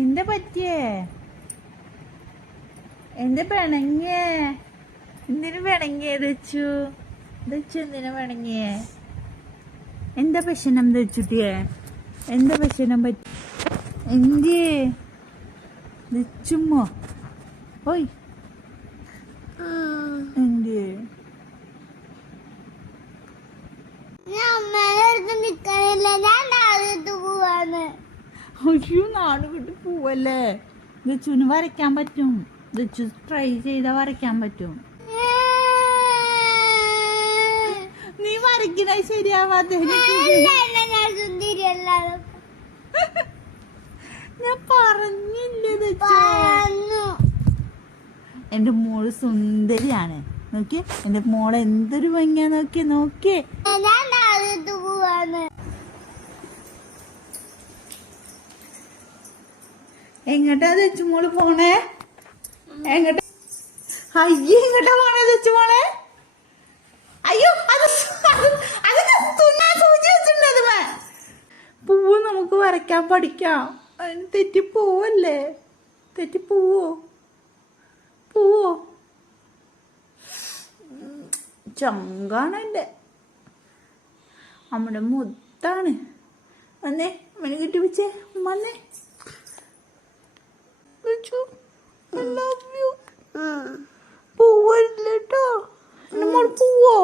എന്താ പറ്റിയേ? എന്താ പിണങ്ങിയേ? എന്തിനു പിണങ്ങിയേ ദച്ചു? ദച്ചു എന്തിനാ പിണങ്ങിയേ? എന്താ പ്രശ്നം ദച്ചുട്ടിയെ? എന്താ പ്രശ്നം പറ്റി? എന്തിയേ ദച്ചുമ്മോ? ഓയ് എന്തിയേ? അയ്യോ, നാട് വിട്ട് പോവല്ലേ? ദച്ചുന് വരയ്ക്കാൻ പറ്റും. ദച്ചു ട്രൈ ചെയ്താ വരയ്ക്കാൻ പറ്റും. നീ വരയ്ക്കണ ശരിയാവാത്ത ഞാൻ പറഞ്ഞില്ലേ ദച്ചു? എന്റെ മോള് സുന്ദരിയാണ്. നോക്കി എന്റെ മോളെ എന്തൊരു ഭംഗിയാ. നോക്കിയേ. എങ്ങട്ടാ ദച്ചുമോള് പോണേ? എങ്ങട്ടാ? അയ്യോ, എങ്ങട്ടാ പോണേ ദച്ചുമോളെ? അയ്യോ, പൂവ് നമുക്ക് വരയ്ക്കാൻ പഠിക്കാം. അതിന് തെറ്റിപ്പോവല്ലേ? തെറ്റിപ്പോവോ? ചങ്കാണ് എൻ്റെ. നമ്മുടെ മുത്താണ്. വന്നേ, മണി കെട്ടി വെച്ചേ. വന്നേ. പൂവല്ലോ. മോൾ പൂവോ?